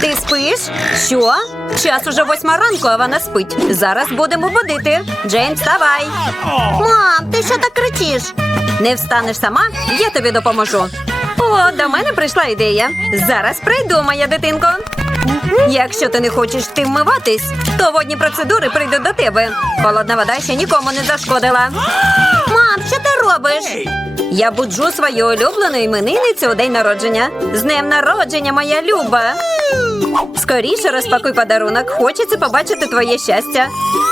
Ти спиш? Що? Час уже восьма ранку, а вона спить. Зараз будемо будити. Джейн, вставай. Мам, ти що так кричиш? Не встанеш сама, я тобі допоможу. О, до мене прийшла ідея. Зараз прийду, моя дитинко. Якщо ти не хочеш ти вмиватись, то водні процедури прийдуть до тебе. Холодна вода ще нікому не зашкодила. Мам, що ти робиш? Я буджу свою улюблену іменинницю у день народження. З днем народження, моя люба. Скоріше розпакуй подарунок. Хочеться побачити твоє щастя.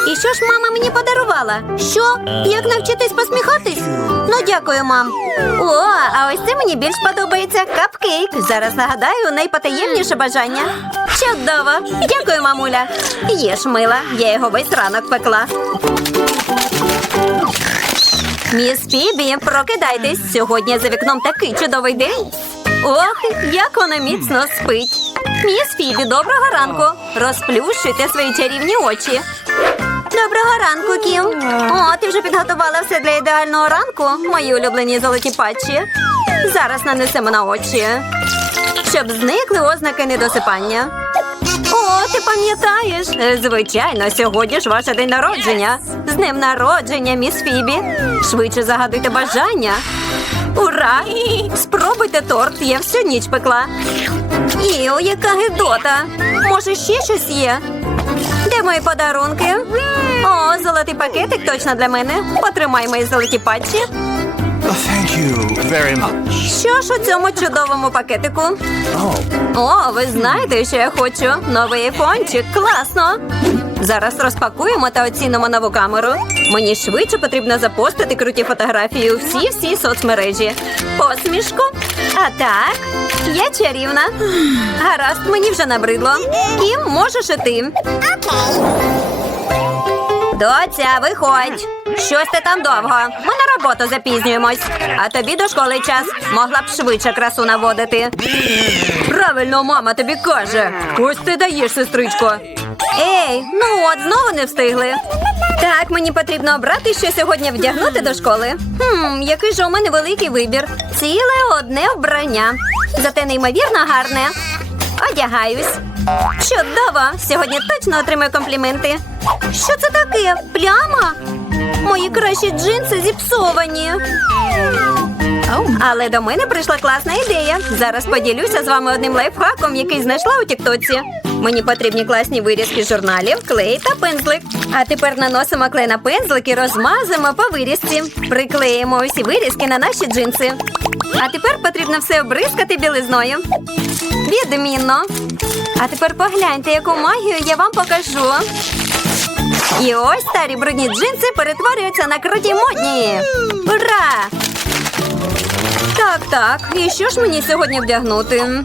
І що ж мама мені подарувала? Що? Як навчитись посміхатись? Ну, дякую, мам. О, а ось це мені більш подобається капкейк. Зараз нагадаю найпотаємніше бажання. Чудово! Дякую, мамуля. Їж, мила, я його весь ранок пекла. Міс Фібі, прокидайтесь. Сьогодні за вікном такий чудовий день. Ох, як вона міцно спить. Міс Фібі, доброго ранку. Розплющуйте свої чарівні очі. Доброго ранку, Кім. О, ти вже підготувала все для ідеального ранку, мої улюблені золоті патчі. Зараз нанесемо на очі, щоб зникли ознаки недосипання. О, ти пам'ятаєш? Звичайно, сьогодні ж ваше день народження. З днем народження, міс Фібі. Швидше загадуйте бажання. Ура! Спробуйте торт, я всю ніч пекла. Іо, яка гидота. Може, ще щось є? Де мої подарунки? О, золотий пакетик точно для мене. Потримай мої золоті патчі. Oh, thank you very much. Що ж у цьому чудовому пакетику? О, ви знаєте, що я хочу? Новий айфончик. Класно. Зараз розпакуємо та оцінимо нову камеру. Мені швидше потрібно запостити круті фотографії у всі-всі соцмережі. Посмішку. А так, я чарівна. Гаразд, мені вже набридло. Кім, можеш і ти. Доця, виходь. Щось ти там довго. Ми на роботу запізнюємось. А тобі до школи час. Могла б швидше красу наводити. Правильно, мама тобі каже. Ось ти даєш, сестричко. Ей, ну от, знову не встигли. Так, мені потрібно обрати, що сьогодні вдягнути до школи. Хм, який же у мене великий вибір. Ціле одне вбрання. Зате неймовірно гарне. Одягаюсь. Чудово! Сьогодні точно отримаю компліменти. Що це таке? Пляма? Мої кращі джинси зіпсовані. Але до мене прийшла класна ідея. Зараз поділюся з вами одним лайфхаком, який знайшла у Тіктоці. Мені потрібні класні вирізки журналів, клей та пензлик. А тепер наносимо клей на пензлик і розмазуємо по вирізці. Приклеїмо усі вирізки на наші джинси. А тепер потрібно все обризкати білизною. Відмінно. А тепер погляньте, яку магію я вам покажу. І ось старі брудні джинси перетворюються на круті модні. Ура! Так, так. І що ж мені сьогодні вдягнути?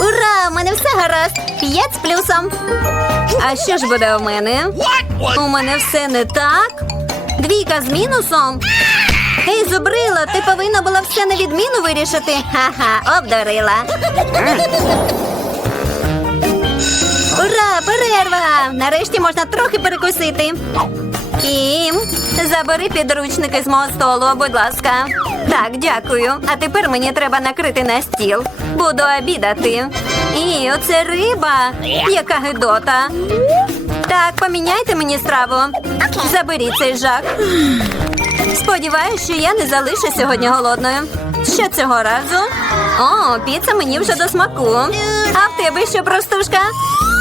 Ура! У мене все гаразд. П'ять з плюсом. А що ж буде у мене? У мене все не так. Двійка з мінусом. Ей, зубрила, ти повинна була все на відміну вирішити. Ха-ха, обдарила. Ура, перерва! Нарешті можна трохи перекусити. Кім, забери підручники з мого столу, будь ласка. Так, дякую. А тепер мені треба накрити на стіл. Буду обідати. І оце риба. Яка гидота. Так, поміняйте мені страву. Заберіть цей жах. Сподіваюсь, що я не залишу сьогодні голодною. Що цього разу? О, піца мені вже до смаку. А в тебе що, простушка?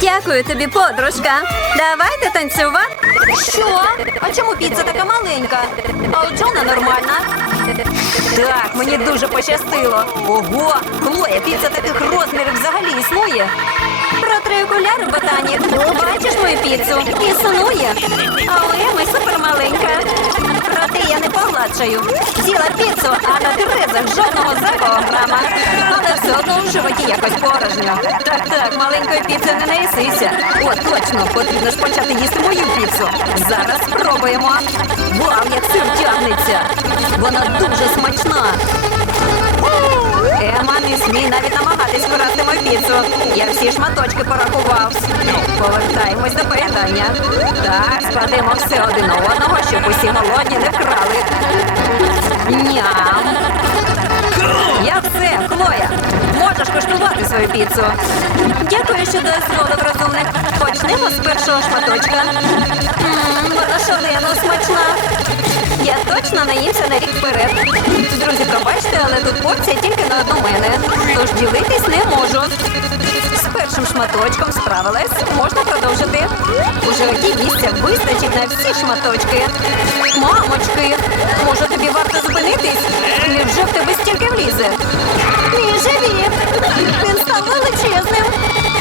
Дякую тобі, подружка. Давайте танцювати. Що? А чому піца така маленька? А у Джона нормальна. Так, мені дуже пощастило. Ого, Хлоя, піца таких розмірів взагалі існує. Протри окуляри, ботанік. Бачиш мою піцу? Існує. А у Еми супермаленька. Проте не. З'їла піцу, а на терезах жодного зайвого грама. Але все одно в животі якось порожньо. Так, так, маленької піци не наїсися. О, точно, потрібно ж почати їсти мою піцу. Зараз спробуємо. Вау, як сир тягнеться. Вона дуже смачна. Ема, не смій навіть намагатись вкрасти мою піцу. Я всі шматочки порахував. Повертаємось до поїдання. Так, складемо все один одного, щоб усі голодні не вкрали. Ням. Я все, Хлоя. Можеш коштувати свою піцу. Дякую, що дозволив розумник. Почнемо з першого шматочка. Ммм, вона шалено смачна. Я точно наїмся на рік вперед. Друзі, пробачте, але тут порція тільки на одну мене. Тож ділитись не можу. З першим шматочком справилась. Можна продовжити. Уже одні місця вистачить на всі шматочки. Мамочки, може тобі варто зупинитись? Невже в тебе стільки влізе? Мій живіт! Він став величезним.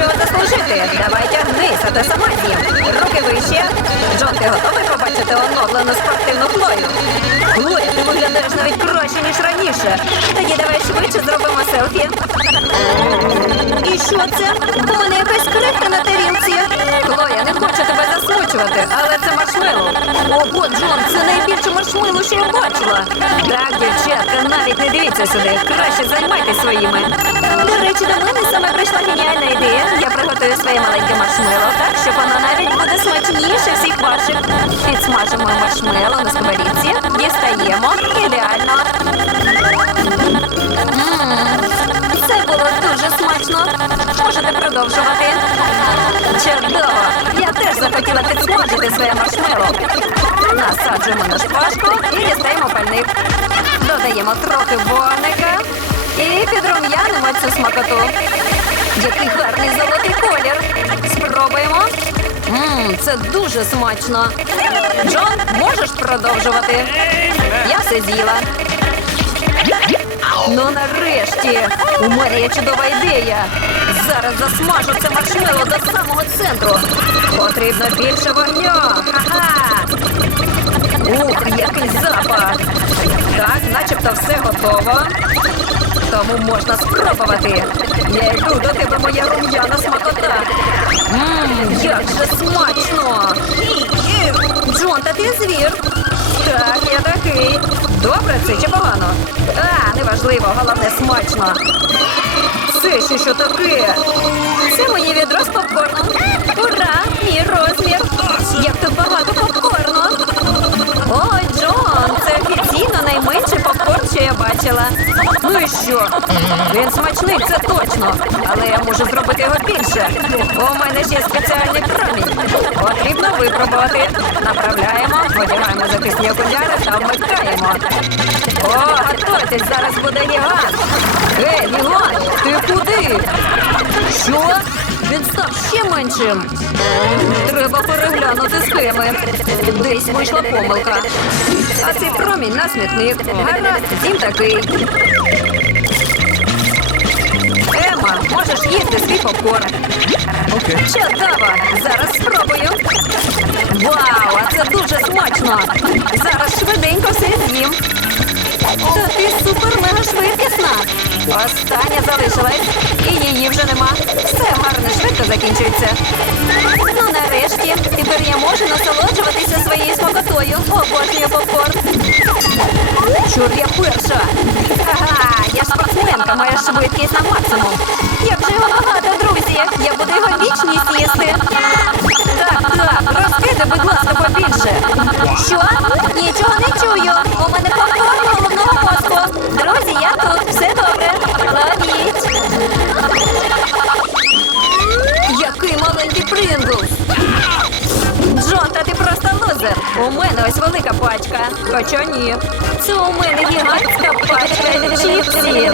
його заслужити. Давай тягнись, а то сама з'їм. Руки вище. Джон, ти готовий побачити оновлену спортивну Хлою? Хлоя, ти виглядаєш навіть краще, ніж раніше. Тоді давай швидше зробимо селфі. І що це? У мене якась крихта на тарілці. Хлоя, не хочу тебе засмучувати, але це маршмеллоу. Ого, Джон, це найбільше маршмеллоу, що я бачила. Так, дівчатка, навіть не дивіться сюди. Краще займайтесь своїми. До речі, до мене саме прийшла геніальна ідея. Я приготую своє маленьке маршмеллоу так, щоб воно навіть буде смачніше всіх ваших. Підсмажимо маршмеллоу на сковорідці, дістаємо. Ідеально. Це було дуже смачно. Можете продовжувати. Чудово! Я теж захотіла підсмажити своє маршмеллоу. Насаджуємо на шпажку і дістаємо пальник. Додаємо трохи вогника і підрум'янимо цю смакоту. Який гарний золотий колір. Спробуємо. Ммм, це дуже смачно. Джон, можеш продовжувати? Я все з'їла. Ну нарешті! У Марії чудова ідея. Зараз засмажу це маршмело до самого центру. Потрібно більше вогню. Ага. Ух, який запах! Так, начебто все готово. Тому можна спробувати. Я йду до тебе, моя рум'яна смакота. Ммм, як же смачно! Джон, та ти звір. Так, я такий. Добре це чи погано? А, неважливо, головне смачно. Це ще що таке? Це моє відро з попкорном. Ура! Що я бачила. Ну і що? Він смачний, це точно. Але я можу зробити його більше. У мене ж є спеціальний промінь. Потрібно випробувати. Направляємо, одягаємо захисні окуляри та вмикаємо. О, готуйтесь, зараз буде гігант. Ей, гігант, ти куди? Що? Він став ще меншим. Треба переглянути схеми. Десь вийшла помилка. А цей промінь на смітник. Гаразд, він такий. Ема, можеш їсти свій попкорн. Okay. Чудово! Зараз спробую. Вау, а це дуже смачно. Зараз швиденько все з'їм. Та ти супер-мега швидкісна. Остання залишилась. І її вже нема. Все гарно, швидко закінчується. Ну, нарешті, тепер я можу насолоджуватися своєю смакотою. Обожнюю попкорн. Чур, я перша. Ага, я спортсменка, моя швидкість на максимум. Як же його багато, друзі. Я буду його вічність їсти. Так, так, розкиди, будь ласка, побільше. Що? Нічого не у мене ось велика пачка. Хоча ні. Це у мене гігантська пачка чіпсів.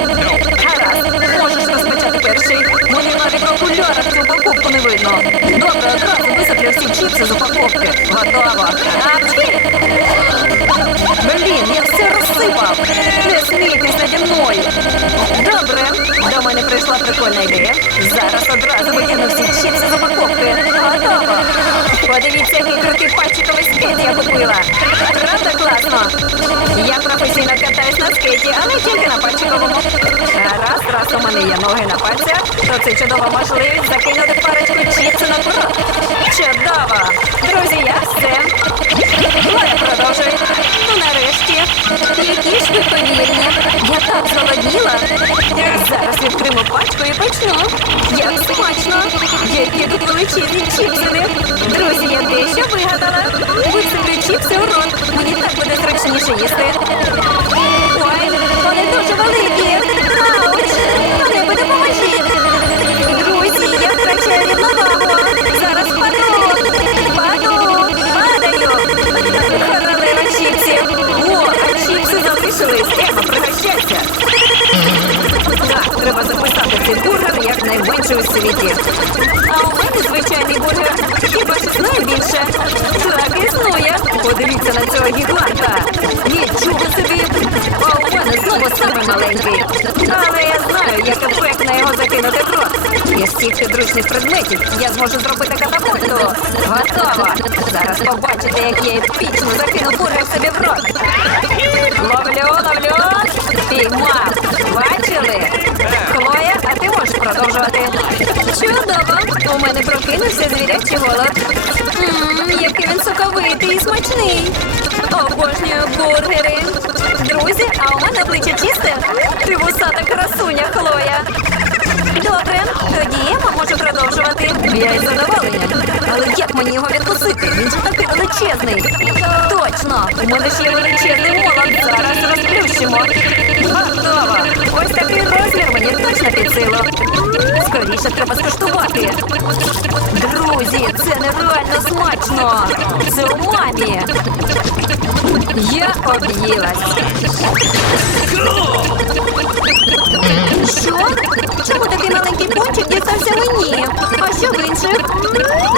Гаразд, можеш розпочати перший. Мені навіть на окулярах цю упаковку не видно. Добре, одразу висиплю всі чіпси з упаковки. Готово. Апчхі! Блін, я все розсипав. Не смійтесь наді мною. Добре, до мене прийшла прикольна ідея. Зараз одразу викину всі чіпси з упаковки. Готово. Подивіться, який пальчиковий скейт я купила. Правда класно? Я професійно катаюсь на скейті, але тільки на пальчиковому. Раз, раз у мене є ноги на пальцях, то це чудова можливість закинути парочку чіпсів на курок. Чудово! Друзі, я все. Лая продовжуй. Ну нарешті. Які ж ви повільні. Я так зголодніла. Зараз відкримо пачку і почну. Як смачно. Які тут величезні чіпсини. Друзі, я дещо вигадала. Висиплю чіпси у рот. Мені так буде зручніше їсти. Ой, вони дуже великі. Ауч. Хто-небудь. Друзі, я втрачаю рівновагу. Зараз паду. Паду. Падаю. Королева чіпсів. О, а чіпси залишились. Ема, пригощайся. Так, треба записати бургер як найменший у світі. А у мене звичайний бургер. Хіба ж існує більше? Так, існує. Подивіться на цього гіганта. Нічого собі. А у мене знову саме маленький. Але я знаю, як ефектно його закинути в рот. Є стільки зручних предметів. Я зможу зробити катапульту. Готово. Зараз побачите, як я епічно закину бургер собі в рот. Ловлю, ловлю. Піймав. Бачили? Можеш продовжувати. Чудово. У мене прокинувся звірячий голод. Ммм, який він соковитий і смачний. Обожнюю бургери. Друзі, а у мене обличчя чисте. Ти вусата красуня, Хлоя. Добре, тоді Ема може продовжувати. Я із задоволенням. Але як мені його відкусити? Він же такий величезний. Точно! У мене ж є величезний молот. Зараз розплющимо. Силу. Скоріше треба скуштувати. Друзі, це нереально смачно. Це у мамі. Я об'їлась. Що? Чому такий маленький пончик дістався мені? А що в інших?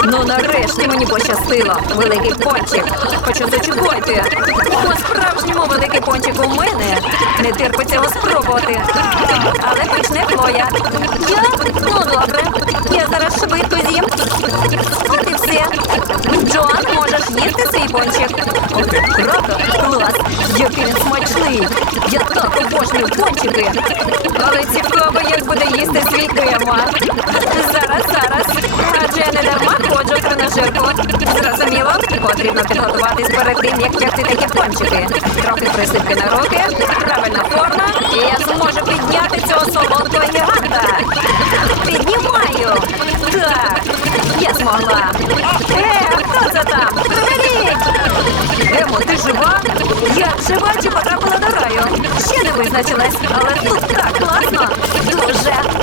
Ну нарешті мені пощастило. Великий пончик. Хочу зачудувати. По-справжньому великий пончик у мене. Не терпиться його спробувати. Але почне Хлоя. Я? Ну добре. Я зараз швидко з'їм. От і все. Джоан, можеш їсти свій пончик. Правда? Клас. Який він смачний. Я так обожнюю пончики. Але цікаво, як буде їсти свій Ема. Зараз, зараз. Адже я не дарма ходжу тренажерку. Зрозуміло, потрібно підготуватись перед тим, як тягти такі пончики. Трохи присипки на руки, правильна форма, і я зможу підняти цього солодкого гіганта. Піднімаю. Так, я змогла. Е, хто це там? Приберіть! Емо, ти жива? Я жива чи потрапила до раю? Ще не визначилась, але тут так класно. Дуже.